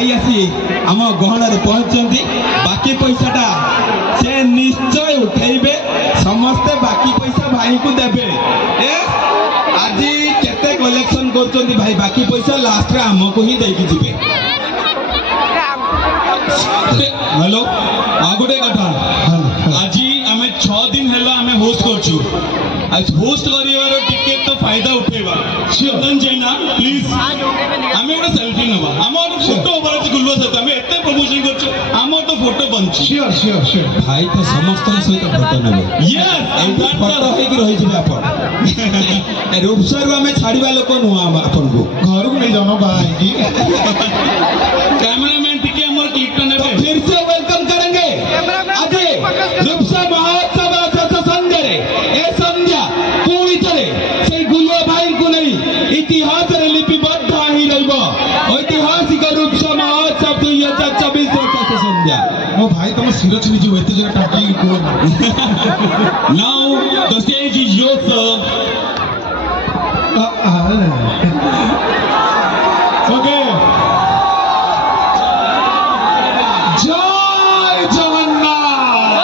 भाई आसी आम गहन पहुंचती बाकी पैसाटा से निश्चय उठेबे समस्ते बाकी पैसा भाई को देबे आज केते कलेक्शन करछंती भाई बाकी पैसा लास्ट रे हमको ही देकी दिबे हेलो आ गोटे कथा आज आम 6 दिन हेला आम होस्ट करछु आज होस्ट करिवार टिकेट तो फायदा उठेबा शिवदन जैना प्लीज आम गोटे सेल्फी नबा हमर फोटो बाज गुलवा सहित आम एते प्रमोशन करछु हमर तो फोटो बनछि श्योर श्योर श्योर भाई तो समस्त सहित फोटो नेबे यस एटा रहे कि रहि जिबे अपन रूपसर आम छाड़ीबा लोक नुआ अपन को घर को नहीं जानो भाई की कैमरामैन टिके हमर क्लिक करने पे फिर से वेलकम करेंगे आज रूपसर महोत्सव संजय ए संध्या पूरी चले से गुल्लो भाई को नहीं इतिहास रे लिपिबद्ध ही रहबो ऐतिहासिक रूपसर महोत्सव 2024 संध्या ओ भाई तुम सिर चिनी जो एते जरा टाकी को now the stage is yours sir okay जय जगन्नाथ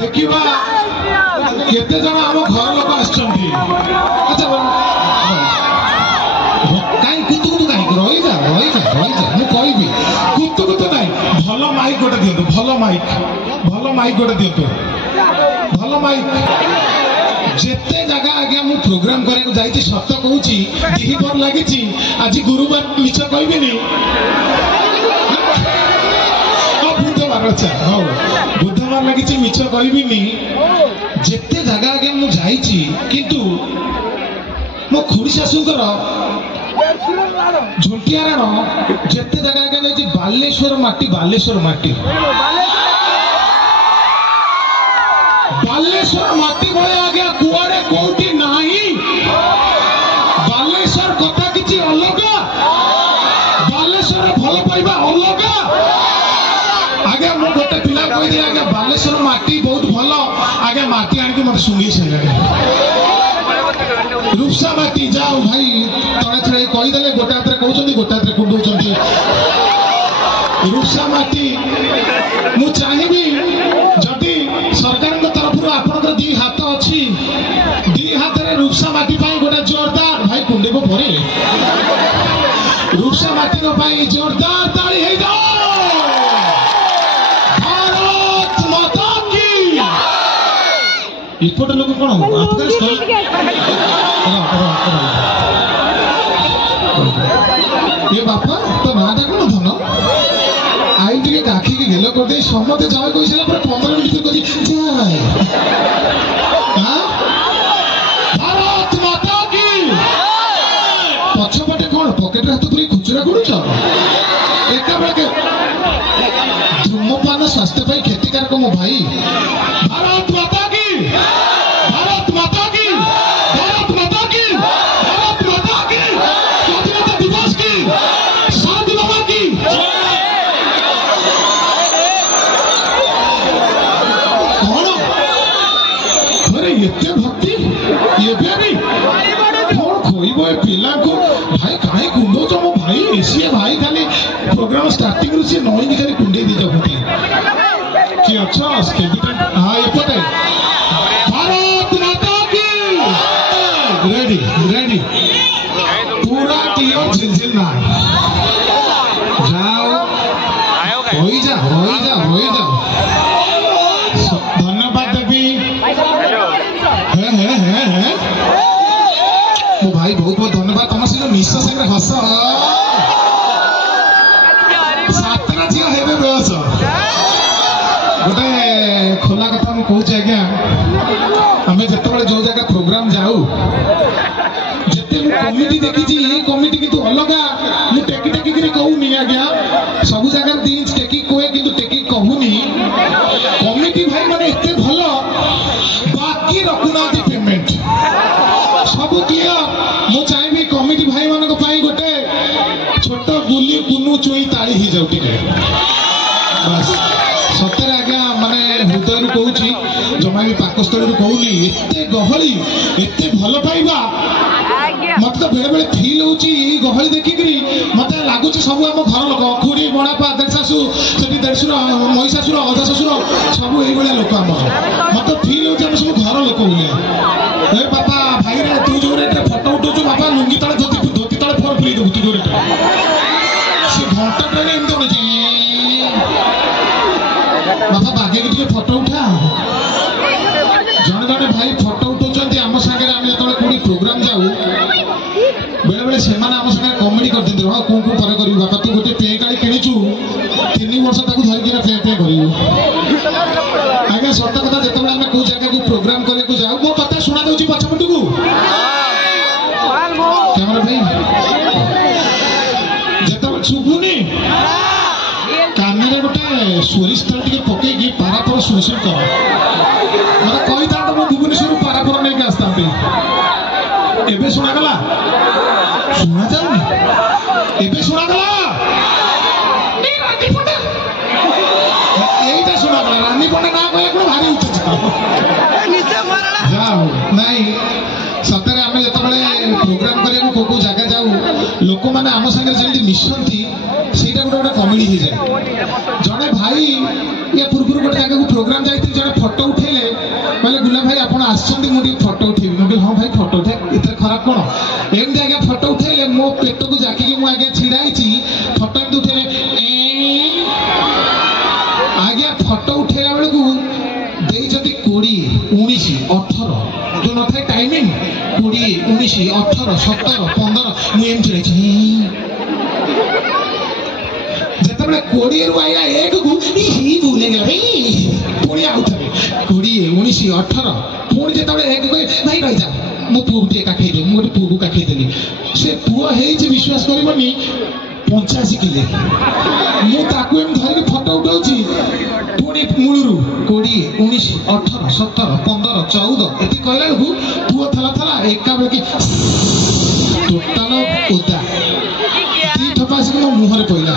देखिबा केते जण हम घर लोक आछंती अच्छा काई कुतु काई रही जा मु कहबी कुतु नाही भलो माइक गोटे दियतो भलो माइक गोटे दियतो भलो माइक जेते जगह आगे मु प्रोग्राम करे जाई सत कहूँ दिही पर लगी आज गुरुवार मिछ कहबिनी बुधवार अच्छा हाँ बुधवार लगी मिछ कहबिनी जेते जगह आगे मु जाई किंतु मो खुड़ी शाशुकर झुंटियार जेते जगह आगे नहीं बालेश्वर माटी बालेश्वर माटी भले आज्ञा कुआड़े कोठी नाही बालेश्वर कथा किछि अलगा बालेश्वर भल पाइबा अलगा आगे मु गोटे पिला कहि दे आगे बालेश्वर माटी बहुत भल आगे माटी आनि के मते सुंगी सेले रूपसा माटी जाओ भाई तळे छळे कहि देले गोटा हाथ रे कहउछंती गोटा हाथ रे कुंडउछंती रूपसा माटी मु चाहिबी जदी सरकार तरफ आपन दी हाथ अच्छी दी हाथ रे रूपसा माटी पाई गोटे जोरदार भाई कुंडेको परे रूपसा माटी को पाई जोरदार ताली हे जाओ भारत माता की इपट लोग कोन अफगानिस्तान ये बापा तो नाटा कोन धन आई टिके काखी के गेलो करते समते जाय कइसला पर 15 मिनिट कहि जाय हां भारत माता की पछपटे कोन पॉकेट हाथ पुरी खुचरा करूछ एका बेके धूमपान स्वास्थ्य पाई क्षतिकारक मो भाई भारत माता की भारत माता की भारत माता की भारत माता की स्वाधीनता दिवस की स्वाधीनता की एते भक्ति ये भी कौन खोइबो पिला को भाई काहे कुंडो तो मो भाई एसिया भाई खाली प्रोग्राम स्टार्टिंग रु से नई नि खाली कुंडे दी जबती कि अच्छा स्केबिटन हां ये पते भारत माता की रेडी पूरा क्लियर झिलझिल ना जाओ होई जा धन्यवाद देवी है मो भाई बहुत बहुत धन्यवाद तुम से मिश्र संगे हस सातटा झील हेबे बस गोटे खोला कथा मुझे कहूँ आज्ञा आम जो जो जगह प्रोग्राम जाऊ जिते कमिटी देखी ये कमिटी किंतु अलग मुझे टेकी टेकी कहूनी आज्ञा सब जगह दी टेकी कहे कि टेकी कहूनी कमिटी भाई मैंने एत भल बाकी रखुना पेमेंट सब क्लियर मु चाहिए कमिटी भाई मान गोटे छोट गुली कुनु चुई ताली ही जाऊ टिके बस सतरे आज्ञा माने हृदय कहूँ जमा भी पाकस्थल कहूनी एत गहली एत भल पाइबा मत तो बेले बेले फील होची गहली देखिकरी मते लागुची सब हम घर लोक खुड़ी बड़ापा देशासु सेठी देशुर महिषासुर अधशासुर सब एई बळे लोक हम मत फील होची हम सब घर लोक बोले ए बाबा भाई रे तू जो रे फोटो उठोचु बाबा लुंगी तळे धोती तळे फोर फ्री दबु तू जो रे से घंटा ट्रेन एम तो जे बाबा बागे के फोटो उठा जने जने भाई फोटो उठौचंती हम संगे हम जतले कोडी प्रोग्राम जाऊ बेले बेले से माने हम संगे कॉमेडी कर दिंदे हो को पर करू बाबा तू गोटे पे काली किनिचू 3 वर्ष ताकू धरि के पे करियो आगे सत्य कथा जतले हम को जगह को प्रोग्राम करे को जाऊ मो कथा सुना दउची पछपटू को कैमरा भाई जतले सुबुनी कानरे गोटे सोरिष तेल टिके पकेगी पारा पर सुसुर कर मत कहि ता तो भुवनेश्वर पारा पर नै के आस्तांती एबे सुना गला सुना जाऊ एबे सुना गला ए रानी पटा एइटा सुना गला रानी पटा ना कहले को भारी उच्च नीचे मारला जाऊ नाही सतरे हम जतबेले प्रोग्राम करे को जगह जाऊ लोक माने हम संगे जेंति मिशंती सेटा गोटे कॉमेडी हो जाए जड़े भाई या पूर्व गोटे जगह को प्रोग्राम जाती जड़े फोटो उठेले कहले गुला भाई आप मुझे फोटो उठेबी मुझे हाँ भाई फोटो उठे इतने खराब कौन एमती आगे फोटो उठेले मो पेट को जाकी मुझे छिड़ाई फोटो एमती उठेले आगे फोटो उठेला बेलू देती 20 19 18 जो न था टाइमिंग 20 19 18 17 15 मुझे जितेबाला 20 रु आया 1 को भूले गला पुणी आउ थे 20 19 18 पुणी जो 1 को भाई रही जा मो पु टे काखई दे मो पु को काखई देली से पुआ हेई विश्वास करबनी 85 किले मु ताकू एम धरि फोटो उठाउची पुणी मूलरू 20 19 18 17 15 14 एति कहला को पुआ थला थला एका बेल की टोटल ओदा ती थपास को मुहरे पइला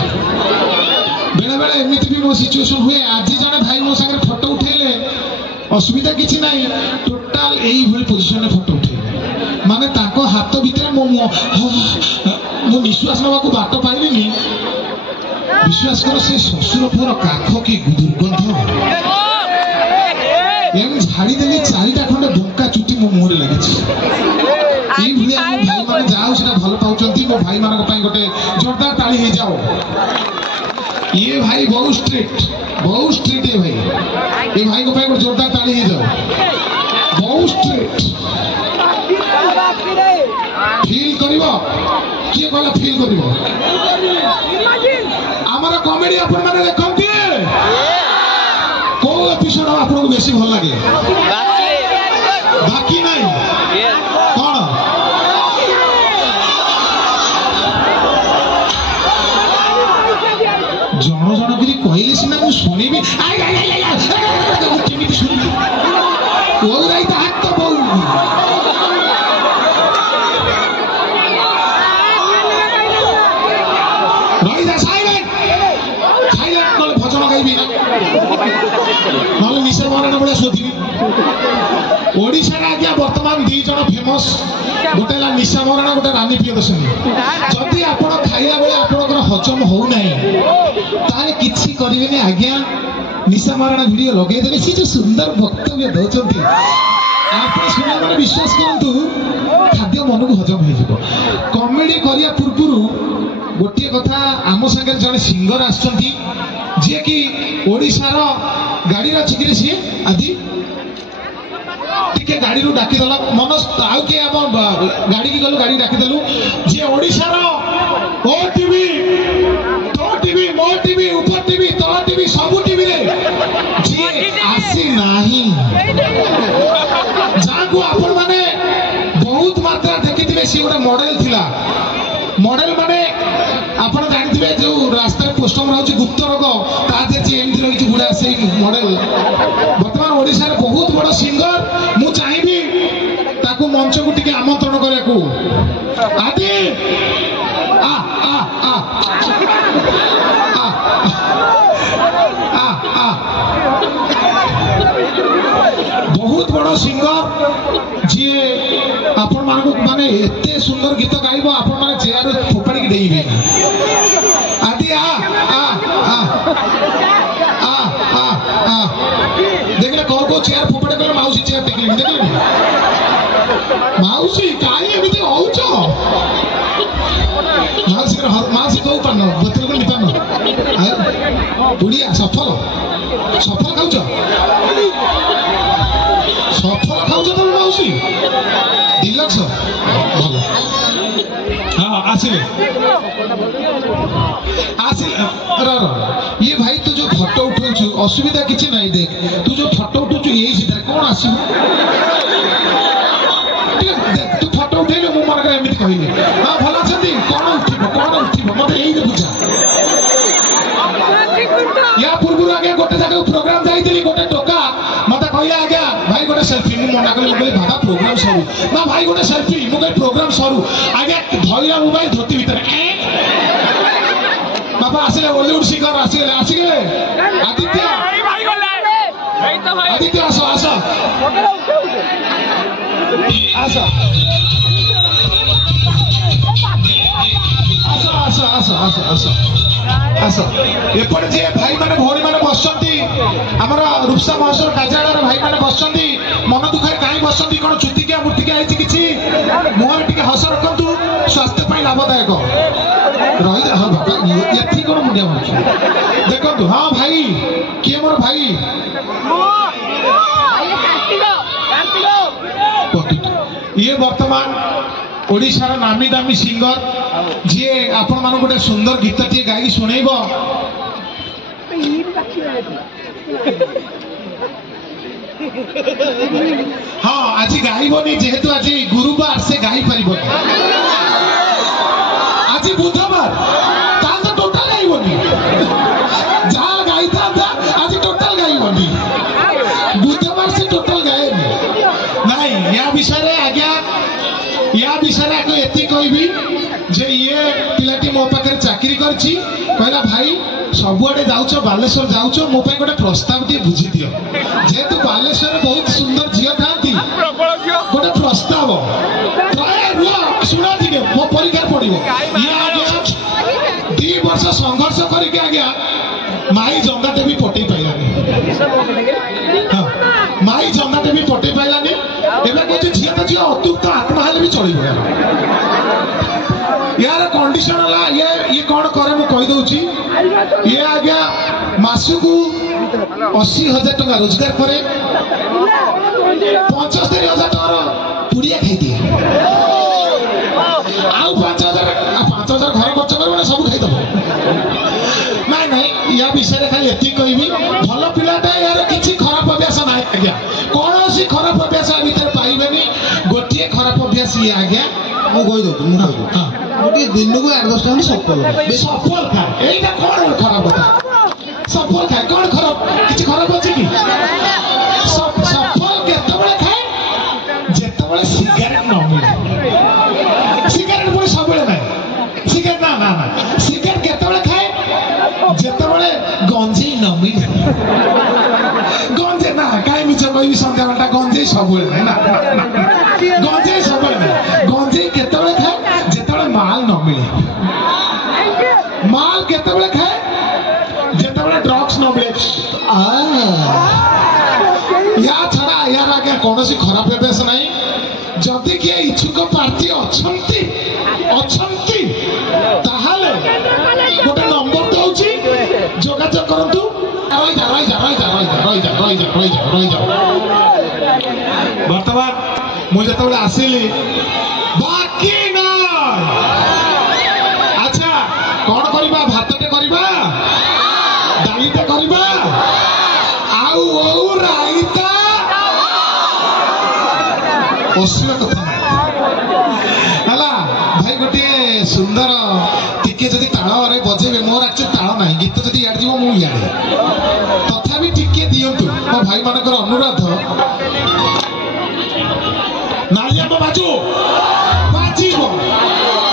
बेले बेले एमिति भी मो सिचुएशन हुए आज जने भाई मो संगे फोटो उठेले असुविधा किछि नाही टोटल एई भली पोजीशन में फोटो उठे माने ताको हाथ भीतर मो निश्वास नवा को बाट पाइलिनी विश्वास करो से ससुर पुर काख की दुर्गंध एम झाड़ी देली 4टा खंडे बंका चुटी मो मुहरे लागिछि ई भलिया भाई माने जाऊ सेटा भल पाउचंती मो भाई मानक पई गोटे जोरदार ताली हे जाओ ये भाई बहुत स्ट्रिक्ट है भाई ये भाई को भाई जोरदार ताली ही जाओ बहुत स्ट्रिक्ट फील करिवो किए कहला फील करिवो हमारा कॉमेडी अपन माने देखंती को एपिसोड आपन को बेसी भल लागे बाकी नहीं कौन जन जन करी कहले सिना मु सुनिबी केमिति सुनिबी ओराई त हात तो बहु रही जा साइलेंट नले भजन गाइबी ना नले निशा मरण बड़े सोधिबी ओडिशा रे आज्ञा वर्तमान 2 जन फेमस गोटे ला निशा मरण गोटे रानी प्रियदर्शनी जदि आपण खाइला बेले आपनकर हजम हो नाही ताले किछि करिबेनी आज्ञा निशा मरण वीडियो लगे देबे सी जो सुंदर वक्तव्य दउचंती आपण सुना माने विश्वास करंतु खाद्य मन को हजम हो जिवो कॉमेडी करिया पूर्वरु गोटे कथा आम संगे जने सिंगर आछंती जे कि ओडिसा रो गाड़ी रा चिकरे सी आदि टिके गाड़ी रू डाकी दला मनस आउ के हम गाड़ी की गलो गाड़ी डाकी देलु जे ओडिसा रो ओ टीवी तो टीवी मो टीवी ऊपर टीवी तला टीवी सब टीवी रे जे आसी नाही जाको आपण माने बहुत मात्रा देखिथिबे सी गोटे मॉडल थिला मॉडल माने आपण जानिथिबे जो रास्ता पोस्टर रहउची गुप्त रोग ता जे एमथि रहिची बुढा से मॉडल वर्तमान ओडिसा रे बहुत बड़ सिंगर मु चाहेबी ताको मंच को टिके आमंत्रण करे को आदि आ आ आ आ आ बहुत बड़ सिंगर जी आपण मानक माने एते सुंदर गीत गाइबो आपण माने चेयर फोपाड़ी के देइबे आदि आ आ आ आ आ आ देखले को चेयर फोपाड़ी गले माउसी चेयर देखले देखले माउसी काई एमिति होउछ माउसी को पानो बोतल को निपानो बुढ़िया सफल सफल खाउछ सफल खाउछ तो माउसी डिलक्स भलो हाँ आसिले आसिले ये भाई तू जो फोटो उठाउछु असुविधा किछि नहीं देख तू जो फोटो उठाउछु यही सीधा कौन आसिबो तू फोटो उठेले मो मन करे एमिति कहिले हां भलो छथि कौन उठिबो मते एई बुझा या पूर्व आगे गोटे जगह प्रोग्राम जाइली गोटे टोका मत कहला आज्ञा भाई गोटे सेल्फी मु मना कली कहली बाबा प्रोग्राम सरू ना भाई गोटे सेल्फी मु कहली प्रोग्राम सरू आज्ञा धइला मोबाइल धोती भीतर बाबा आसिले बॉलीवुड सिंगर आसिले आदित्य आदित्य आसो आसो आसो आसो आसो आसो आसो आस एपटे जे भाई माने भौणी माने बसचंती हमर रूपसा महोत्सव कार्यालय भाई माने बसचंती मन दुखाय काई बसचंती कोन चुतिकिया मुटिकिया आइछि किछि मोहर टिके हस रखंतु स्वास्थ्य पई लाभदायक रहि जा हां बाबा एथि कोन मुंडिया मारछ देखंतु हां भाई के मोर भाई ये वर्तमान ओडिशार नामी दामी सिंगर जी आपण मान गोटे सुंदर गीत टे गाई सुनेब हाँ आज गाइबनी जेहेतु आज गुरुवार से गाई पार आज बुधवार तो टोटाल गाइबनी जहाँ गाई था आज टोटाल गाइबनी बुधवार से टोटाल गाए नहीं या विषय आज्ञा या विषय आगे एति कहबी जे ये पिलाटी मो पाखे चाकरी करछि कहला भाई सबुआडे जाउछ बालेश्वर जाउछ मो पे गोटे प्रस्ताव टी बुझी दियो जेतु बालेश्वर बहुत सुंदर झियो थांती गोटे प्रस्ताव प्राय रुआ सुना दिने मो परीक्षा पड़िबो ये आगे 2 वर्ष संघर्ष करके आज्ञा माई जंगाटे भी पटै पाइलानी हां माई जंगाटे भी पटै पाइलानी एबे कहछि झिया त झिया अतुक्त आत्मा हेले भी चलिबो यार कंडीशन ला ये कौन करे मु कहि दउची ये आज्ञा मासकू 80,000 टका रोजगार करे 75,000 टका पुड़िया खाई दिए आउ 5,000 घर खर्च कर सब खाई दबो नहीं या विषय खाली एति कहबी भल पिलाटा यार किछि खराब अभ्यास नाही आज्ञा कोनोसी खराब अभ्यास भीतर पाइबेनी गोटिए खराब अभ्यास ये आज्ञा मु कहि दउ मु कहि दउ हां गोटे दिन को 8-10 टाइम सफल खाए एटा कोन खराब कथा सफल खाए कोन खराब किछि खराब अछि कि सफल केतबेले खाए जेतबेले सिगारेट न मिले सिगारेट पुणी सबले नाही सिगारेट ना ना ना सिगारेट केतबेले खाए जेतबेले गंजी न मिले गंजे ना काई मिछ कहबी संध्या बेलटा गंजे सबले ना गंजे सबले ना गंजे केतबेले खाए माल न मिले माल केतबेले खाए जेतबेले ड्रग्स न मिले या छड़ा यार आगे कौनसी खराब अभ्यास नहीं जदि किए इच्छुक प्रार्थी अछंती अछंती ताहाले गोटे नंबर दउची जोगाजोग करंतु रही जा वर्तमान मु जेतबेले आसिली बाकी ना अच्छा कौन करिबा भातटे करिबा डालीटे करिबा आउ ओ राइता ओसिया कथा हला भाई गोटे सुंदर टिके जदी ताळरे बजेबे मोर एक्चुअली ताळ नाही गीत जदी याड जीवो मु याडे तथापि टिके दियंतु मो भाई मानकर अनुरोध नालिया तो बाजू बाजीबो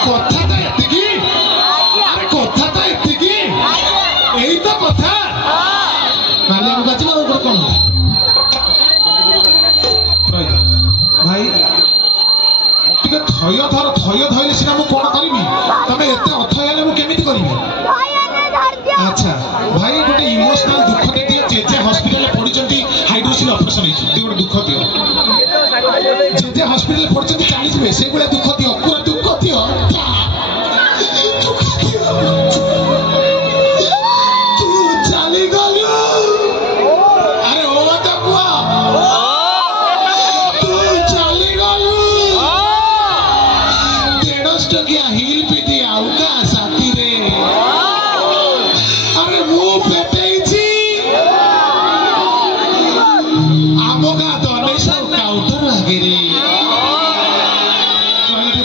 कथा तो एतिकी अरे कथा तो एतिकी एई तो कथा नालिया बाजीबो ऊपर कोन भाई टिके थय धरले सिना मु कोन करबी तमे एते अथय हेले मु केमिति करबी अच्छा भाई गोटे इमोशनल दुख दे दियो जेजे हॉस्पिटल पड़िचंती हाइड्रोसिल ऑपरेशन हिची ते गोटे दुख दियो जेजे हॉस्पिटल पड़िचंती चाली जिवे से गोटे दुख दियो पूरा दुख दियो तू चाली गयो अरे ओ मत बुआ तू चाली गयो 150 टकिया हिल पिटी आउका साथी रे अरे मु पेटेइची आमो गा दने सब काउंटर लागे रे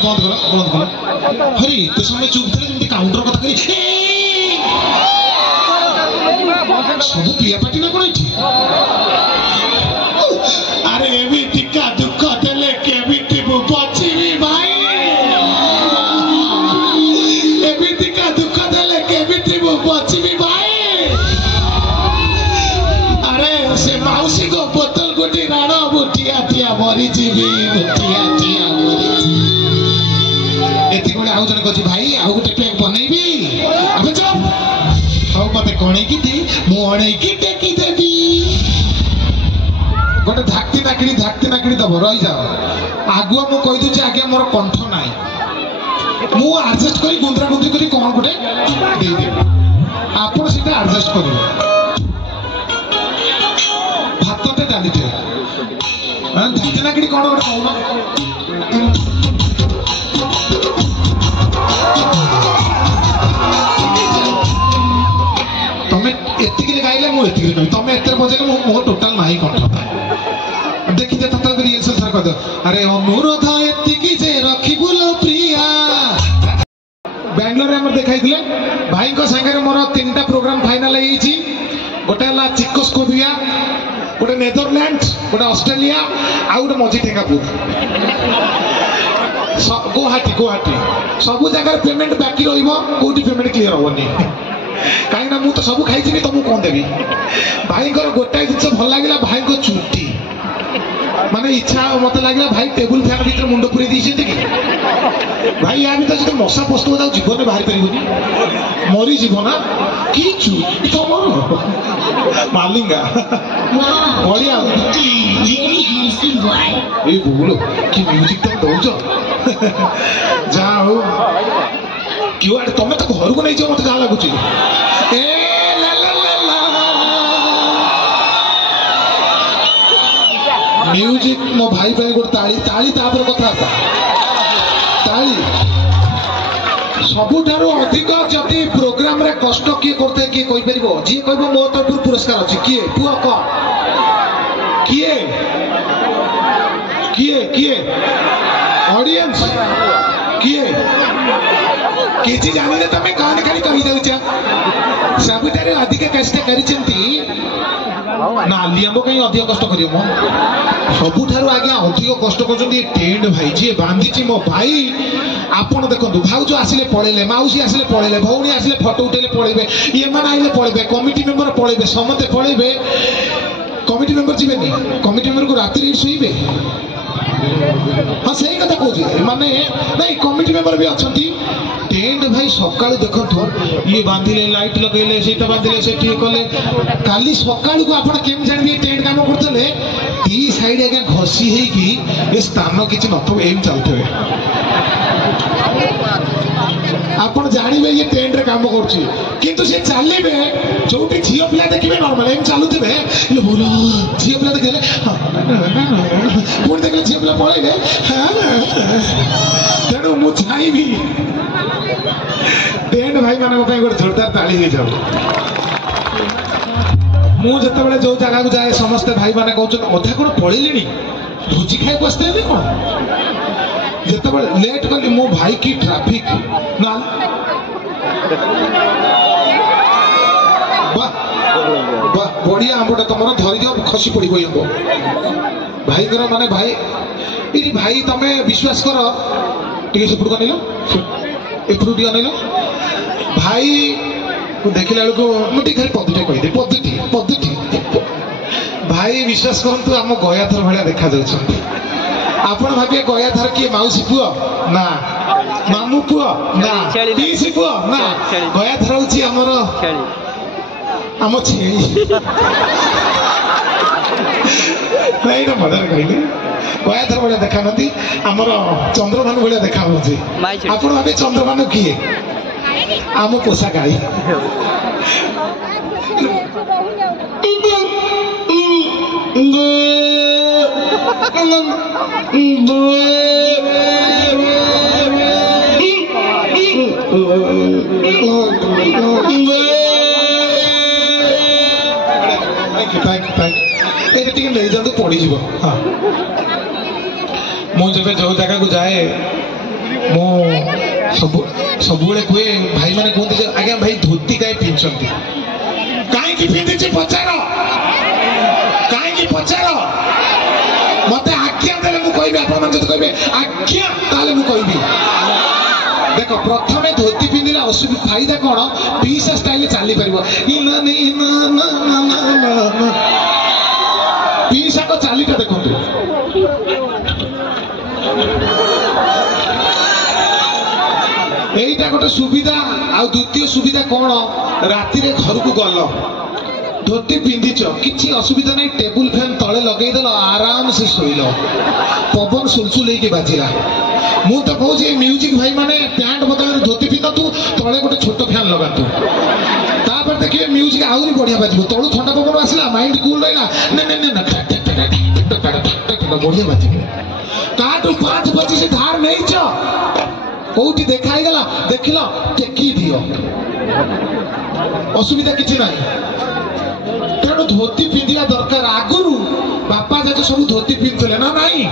बंद करो हरी तो समय चुप थे जेमती काउंटर कथा करी सब पिया पाटी ना कोन इठी अरे एबी टिका दुख देले केबिटी बु बचिबी भाई एबी टिका दुख देले केबिटी बु बचिबी भाई अरे से माउसी को बोतल गोटी राणो बुटिया टिया मरी जीवी बुटिया टिया मरी एति कोले आउ जने कहछि भाई आउ गोटे पेक बनैबी अबे चुप हौ मते कोणे की दी मु अणे की टेकी देबी गोटे धाक्ति नाकिड़ी दब रही जाओ आगुआ मु कहि दुछि आगे मोर कंठ नाही मु एडजस्ट करी गुंद्रा गुंद्री करी कोन गोटे दे दे आपण सीटा एडजस्ट करू भातटे डालीटे धाक्ति नाकिड़ी कोन गोटे कहूना तमे एतिक गाइले मु एतिक कहि तमे एतर बजेले मो टोटल नाही कंठ देखी दे तत रिएक्शन सर कह दो अरे अनुरोध एतिक जे रखी बुलो प्रिया बेंगलोर में देखाइले भाई को संगे मोर 3टा प्रोग्राम फाइनल होईची गोटे हला चिकोस्कोपिया गोटे नेदरलैंड गोटे ऑस्ट्रेलिया आ गोटे मझी टेंगापुर गुवाहाटी सब जगह पेमेंट बाकी रहिबो कोठी पेमेंट क्लियर होबनी कहीं ना मु तो सब खाई तुमको कौन देवी भाई गोटाए जिन भल लगे भाई को चुटी माने इच्छा मत लगे भाई टेबुल फैन भीतर मुंड पूरी कि भाई या भीतर जो मशा पशु जीवन में बाहर पारिबनी मरी जीव ना कि चुटी तुम मालिंगा बढ़िया बोलो कि म्यूजिक तुम दौच जाओ क्यों तुम तो घर को नहीं जाओ मत जहाँ लगुच म्यूजिक मो भाई पे गोटे ताली ताली तापर कथा ताली सबुठारु अधिक जदि प्रोग्राम रे कष्ट किए करते किए कहि परिबो जी कहबो मो तरफ पुरस्कार अछि किए पुआ क किए किए किए ऑडियंस किए किछि जानिले तमे कहानी खाली कहि देउछा सबुठारु अधिक कष्ट करिसेंती ना लियांबो कहीं अधिक कष्ट करियो मो सबुठारु आज्ञा अधिक कष्ट करछंती टेंड भाई जी बांधीची मो भाई आपण देखंतु भाउजो आसिले पळेले माउसी आसिले पळेले भौणी आसिले फोटो उठेले पळेबे ये मान आइले पळेबे कमिटी मेंबर पळेबे समते पळेबे कमिटी मेंबर जीवेनी कमिटी मेंबर को रात्रि सुइबे हाँ सही कथा कहूँ माने नहीं कमिटी मेंबर भी अच्छा टेंट भाई सका देखो ये बांधिले लाइट लगेले सेटा बांधिले से कले काली सका को आप जानते टेंट काम करते दी साइड आगे घसी है स्थान किसी नथो एम चलते आप जानवे ये टेंट रे काम करुच्ची किंतु से चलिए जो झी पिला देखिए नॉर्मल एम चलुवे बोलो झी पिला देखिए पुणी देखिए झी पिला पलैले तेणु मुझे चाहबी टेंट भाई मान गोटे जोरदार ताली हो जाऊ मुझे जो जगह को जाए समस्ते भाई मैंने कहते अधा कौन पलैले भोजी खाई बसते कौन जिते लेट कली मो भाई की ट्राफिक ना बढ़िया आंबटा तुम धरी दियो खसी पड़ भाई कर माने भाई ये भाई तमें विश्वास कर टे सेपट को अनिल एपटू टे अनिल भाई देखला बेलू मुझे खाली पदटे कहीदे पदटी भाई विश्वास करतु आम गयाथर भाया देखा आपण भाबिए गयाधर किए माउसी पुओ ना मामू पुओ ना पीसी पुओ ना गयाधर होची हमर आम छेली नहीं ना मजा कहली गयाधर भाया देखा नती आमर चंद्रभानु भाया देखा होची आपण भाबे चंद्रभानु किए आम पोषा गाई पड़ी हाँ मुझे जो जगह को जाए मु सब कहे भाई मैंने कहते आज्ञा भाई धोती कहीं पिंधुंट कहीं पिंधि पचार कहीं पचार मत आज्ञा देले मु कहबी आपण मन जति कहबे आज्ञा ताले मु कहबी देखो प्रथम धोती पिंधिला असुविधा फायदा कौन पीसा स्टाइल चली पार पीसा को चालीटा देखो यहीटा गोटे सुविधा आ द्वितीय सुविधा कौन राति घर को गल धोती पिंधिच किसी असुविधा नहीं टेबुल फैन तले लगेदेल आराम से शोल पवन सुलसुल बाजिला मु तो कहूँ म्यूजिक भाई माने पैंट बदल धोती पिंधतु तले गोटे छोट फैन लगातु तापर देखिए म्यूजिक आहरी बढ़िया बाजिब तलू ठंडा पवन आसला माइंड कूल रहा बढ़िया बाजिब काटू 5-25 धार नहीं कौटी देखाई गला देख टेकी दियो असुविधा किसी ना तेणु धोती पिंधिया दरकार आगुरु बापा जज सब धोती पिंधुले ना नहीं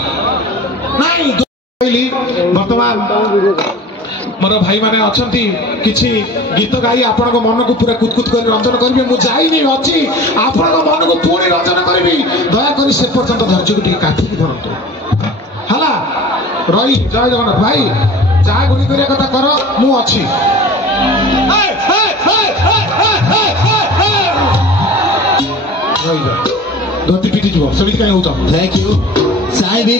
वर्तमान मोर भाई माने अछंती किछि गीत गाई आपण को मन को पूरा कुतकुत कर रंजन करबे मु जाईनी अछि आपण को मन को पूरी रंजन करबी दया करी से पर्यंत धैर्य को टिके काठी धरंतु हला रही जय जगन्नाथ भाई जा गुणी करिया कथा कर मु अछि धोती पिटी जो सभी कहीं होता थैंक यू साई भी